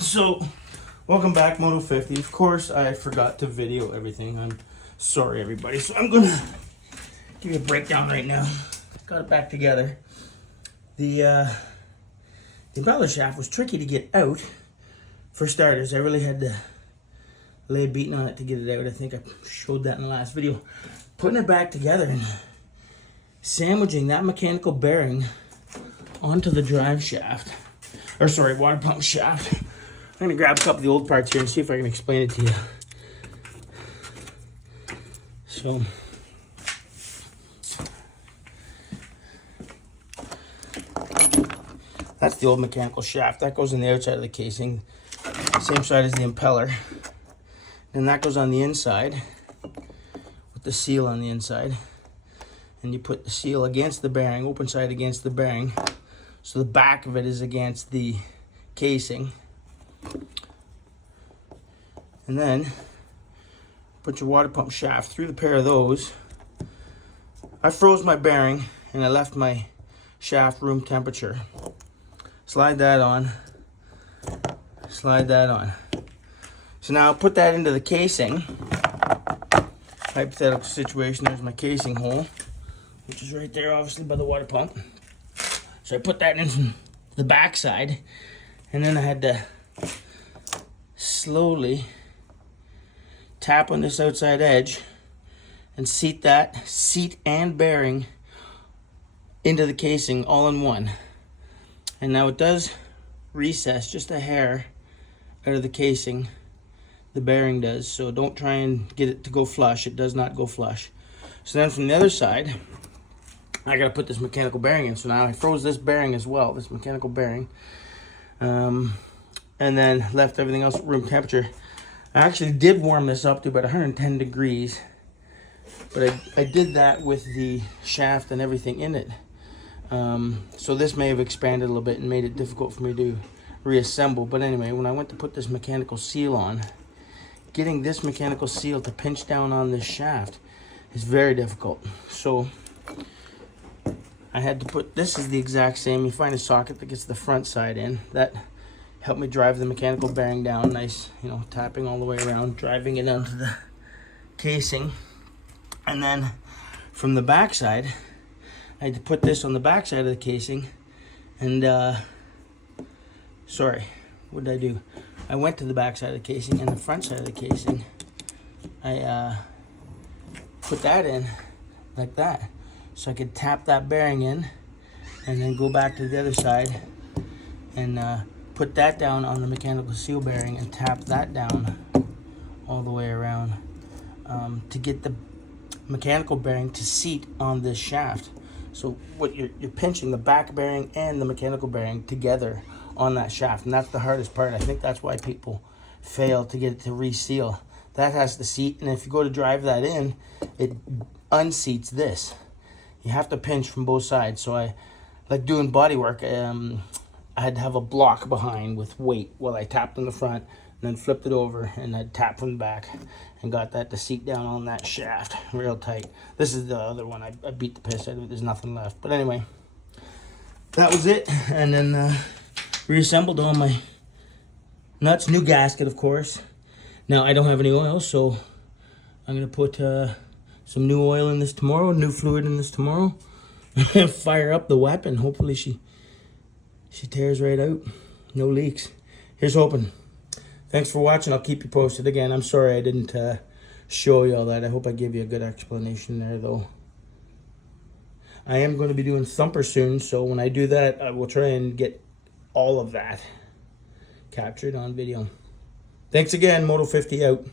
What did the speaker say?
So, welcome back, Moto 50. Of course, I forgot to video everything. I'm sorry, everybody. So, I'm going to give you a breakdown right now. Got it back together. The impeller shaft was tricky to get out. For starters, I really had to lay a beating on it to get it out. I think I showed that in the last video. Putting it back together and sandwiching that mechanical bearing onto the drive shaft. Or sorry, water pump shaft. I'm gonna grab a couple of the old parts here and see if I can explain it to you. So, that's the old mechanical shaft. That goes on the outside of the casing, same side as the impeller. And that goes on the inside with the seal on the inside. And you put the seal against the bearing, open side against the bearing. So the back of it is against the casing. And then put your water pump shaft through the pair of those. I froze my bearing and I left my shaft room temperature. Slide that on. Slide that on. So now put that into the casing. Hypothetical situation, there's my casing hole, which is right there obviously by the water pump. So I put that in from the back side, and then I had to slowly tap on this outside edge and seat that seat and bearing into the casing all in one. And now it does recess just a hair out of the casing, the bearing does, so don't try and get it to go flush. It does not go flush. So then from the other side, I gotta put this mechanical bearing in. So now I froze this bearing as well, this mechanical bearing, and then left everything else at room temperature. I actually did warm this up to about 110 degrees, but I did that with the shaft and everything in it. So this may have expanded a little bit and made it difficult for me to reassemble. But anyway, when I went to put this mechanical seal on, getting this mechanical seal to pinch down on this shaft is very difficult. So I had to put, this is the exact same. You find a socket that gets the front side in. That helped me drive the mechanical bearing down. Nice, you know, tapping all the way around, driving it onto the casing. And then from the back side, I had to put this on the back side of the casing. And, sorry, what did I do? I went to the back side of the casing and the front side of the casing. I put that in like that. So I could tap that bearing in and then go back to the other side and put that down on the mechanical seal bearing and tap that down all the way around to get the mechanical bearing to seat on this shaft. So what you're pinching the back bearing and the mechanical bearing together on that shaft, and that's the hardest part. I think that's why people fail to get it to reseal. That has to seat, and if you go to drive that in, it unseats this. You have to pinch from both sides. So I, like doing body work, I had to have a block behind with weight while I tapped in the front and then flipped it over and I'd tap from the back and got that to seat down on that shaft real tight. This is the other one. I beat the piss out of it. There's nothing left. But anyway, that was it. And then reassembled all my nuts. New gasket, of course. Now, I don't have any oil, so I'm going to put some new oil in this tomorrow, new fluid in this tomorrow. Fire up the weapon. Hopefully she tears right out. No leaks. Here's hoping. Thanks for watching. I'll keep you posted. Again, I'm sorry I didn't show you all that. I hope I gave you a good explanation there, though. I am going to be doing Thumper soon, so when I do that, I will try and get all of that captured on video. Thanks again, Moto 50 out.